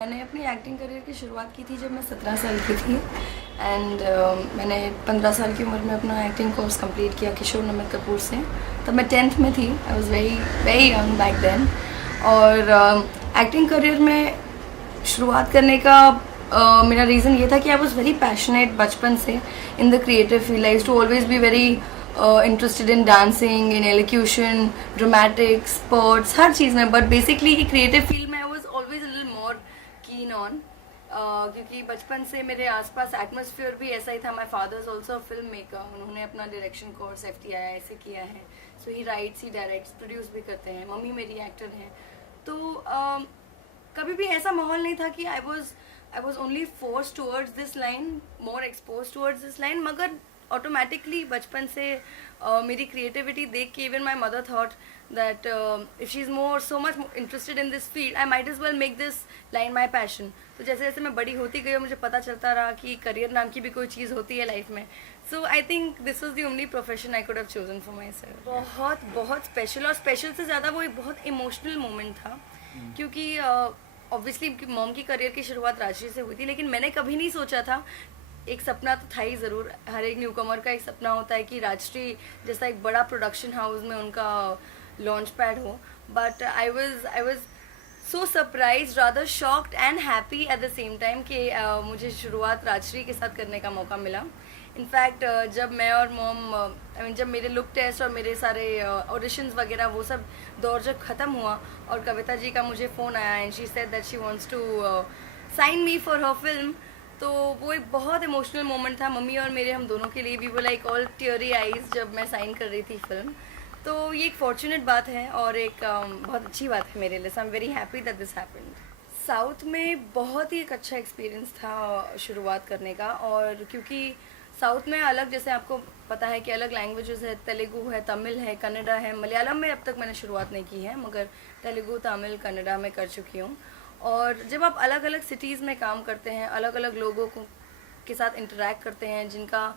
मैंने अपनी acting career की शुरुआत की थी जब मैं 17 साल की थी एंड मैंने 15 साल की उम्र में अपना एक्टिंग कोर्स कंप्लीट किया किशोर नमक कपूर से। तब मैं 10th में थी। I was very very young back then. और एक्टिंग करियर में शुरुआत करने का मेरा रीज़न ये था कि आई वॉज वेरी पैशनेट बचपन से in the creative field. I used to always be very interested in dancing, in elocution, dramatics, sports, हर चीज़ में। बट बेसिकली क्रिएटिव फील्ड में I was always a little more keen on, क्योंकि बचपन से मेरे आसपास एटमोसफियर भी ऐसा ही था। My father is also film maker. उन्होंने अपना डायरेक्शन कोर्स FTI से किया है। So he writes, he directs, produce भी करते हैं। मम्मी मेरी एक्टर हैं। तो कभी भी ऐसा माहौल नहीं था कि I was only force towards this line, more expose towards this line. मगर ऑटोमेटिकली बचपन से मेरी क्रिएटिविटी देख के even my mother thought that if she is more so much interested in this field, I might as well make this line my passion. तो जैसे जैसे मैं बड़ी होती गई मुझे पता चलता रहा कि करियर नाम की भी कोई चीज़ होती है लाइफ में। So I think this was the only profession I could have chosen for myself. बहुत बहुत स्पेशल, और स्पेशल से ज़्यादा वो एक बहुत इमोशनल मोमेंट था, क्योंकि ऑब्वियसली मॉम की करियर की शुरुआत राजश्री से हुई थी, लेकिन मैंने कभी नहीं सोचा था। एक सपना तो था ही ज़रूर, हर एक न्यू कमर का एक सपना होता है कि राजश्री जैसा एक बड़ा प्रोडक्शन हाउस में उनका लॉन्च पैड हो। But I was so surprise, rather shocked and happy at the same time कि मुझे शुरुआत राजश्री के साथ करने का मौका मिला। इनफैक्ट जब मैं और मॉम जब मेरे लुक टेस्ट और मेरे सारे ऑडिशंस वगैरह वो सब दौर जब ख़त्म हुआ और कविता जी का मुझे फ़ोन आया and she said that she wants to sign me for her film, तो वो एक बहुत इमोशनल मोमेंट था मम्मी और मेरे, हम दोनों के लिए भी। वो लाइक ऑल टियरी आईज जब मैं साइन कर रही थी फिल्म। तो ये एक फॉर्चुनेट बात है और एक बहुत अच्छी बात है मेरे लिए। So I am very happy that this happened. South में बहुत ही एक अच्छा एक्सपीरियंस था शुरुआत करने का। और क्योंकि साउथ में अलग, जैसे आपको पता है कि अलग लैंग्वेजेस है, तेलुगु है, तमिल है, कन्नड़ा है, मलयालम में अब तक मैंने शुरुआत नहीं की है, मगर तेलुगु, तमिल, कन्नड़ा में कर चुकी हूँ। और जब आप अलग अलग सिटीज़ में काम करते हैं, अलग अलग लोगों को के साथ इंटरेक्ट करते हैं जिनका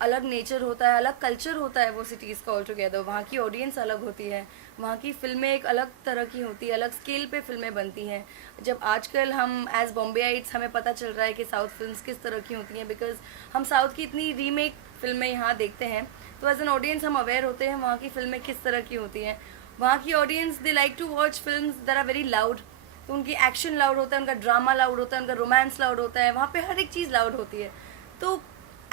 अलग नेचर होता है, अलग कल्चर होता है वो सिटीज़ का ऑल टुगेदर, वहाँ की ऑडियंस अलग होती है, वहाँ की फिल्में एक अलग तरह की होती है, अलग स्केल पे फिल्में बनती हैं। जब आजकल हम एज बॉम्बेइट्स हमें पता चल रहा है कि साउथ फिल्म्स किस तरह की होती हैं, बिकॉज हम साउथ की इतनी रीमेक फिल्में यहाँ देखते हैं, तो एज एन ऑडियंस हम अवेयर होते हैं वहाँ की फिल्में किस तरह की होती हैं। वहाँ की audience they like to watch film that are very loud. तो उनकी एक्शन लाउड होता है, उनका ड्रामा लाउड होता है, उनका रोमांस लाउड होता है, वहाँ पे हर एक चीज़ लाउड होती है। तो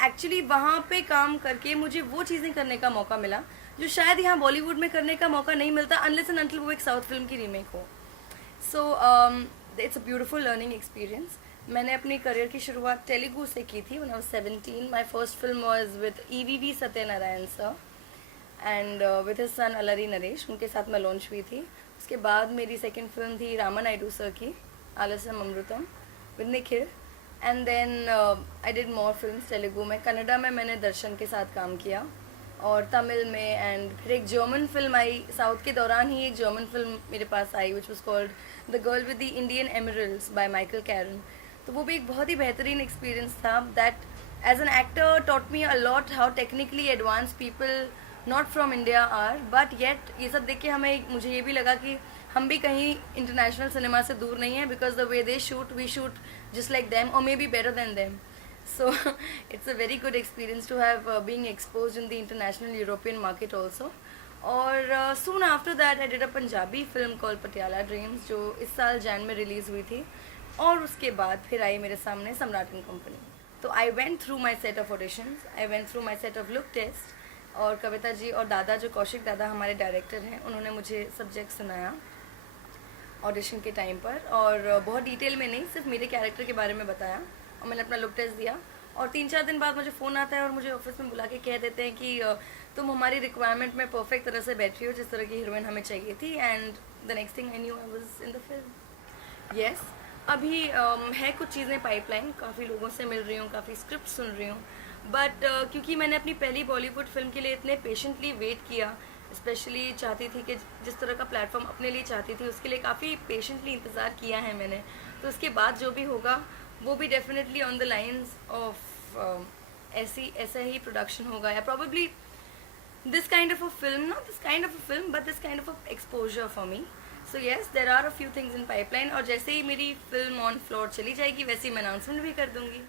एक्चुअली वहाँ पे काम करके मुझे वो चीज़ें करने का मौका मिला जो शायद यहाँ बॉलीवुड में करने का मौका नहीं मिलता अनलेस एंड अनटिल वो एक साउथ फिल्म की रीमेक हो। So it's a beautiful learning experience. मैंने अपनी करियर की शुरुआत तेलुगु से की थी when I was 17। My first film was with EVV Satyanarayana sir and with his son Allari Naresh, उनके साथ मैं लॉन्च हुई थी। उसके बाद मेरी सेकंड फिल्म थी रामा नायडू सर की Alasyam Amrutham with Nikhil. And then I did more films Telugu में। कन्नड़ा में मैंने दर्शन के साथ काम किया, और तमिल में। एंड फिर एक जर्मन फिल्म आई साउथ के दौरान ही, एक जर्मन फिल्म मेरे पास आई which was called the girl with the Indian emeralds by Michael Karen. तो वो भी एक बहुत ही बेहतरीन एक्सपीरियंस था। That as an actor taught me a lot how technically advance people not from India are, but yet ये सब देख के मुझे ये भी लगा कि हम भी कहीं इंटरनेशनल सिनेमा से दूर नहीं है, because the way they shoot we shoot just like them or maybe better than them. So it's a very good experience to have being exposed in the international European market also. और soon after that I did a Punjabi film called Patiala Dreams जो इस साल जैन में release हुई थी। और उसके बाद फिर आई मेरे सामने सम्राट एंड कंपनी। तो I went through my set of auditions, I went through my set of look test. और कविता जी और दादा, जो कौशिक दादा हमारे डायरेक्टर हैं, उन्होंने मुझे सब्जेक्ट सुनाया ऑडिशन के टाइम पर, और बहुत डिटेल में नहीं, सिर्फ मेरे कैरेक्टर के बारे में बताया और मैंने अपना लुक टेस्ट दिया। और 3-4 दिन बाद मुझे फ़ोन आता है और मुझे ऑफिस में बुला के कह देते हैं कि तुम हमारी रिक्वायरमेंट में परफेक्ट तरह से बैठी हो, जिस तरह की हीरोइन हमें चाहिए थी। And the next thing I knew I was in the film. Yes, अभी है कुछ चीज़ें पाइपलाइन, काफ़ी लोगों से मिल रही हूँ, काफ़ी स्क्रिप्ट सुन रही हूँ। बट क्योंकि मैंने अपनी पहली बॉलीवुड फिल्म के लिए इतने पेशेंटली वेट किया, स्पेशली चाहती थी कि जिस तरह का प्लेटफॉर्म अपने लिए चाहती थी उसके लिए काफ़ी पेशेंटली इंतज़ार किया है मैंने। तो उसके बाद जो भी होगा वो भी definitely on the lines of ऐसा ही प्रोडक्शन होगा, या probably this kind of a film, not this kind of a film, but this kind of a exposure for me. So yes there are a few things in pipeline, और जैसे ही मेरी film on floor चली जाएगी वैसे ही मैं announcement भी कर दूंगी.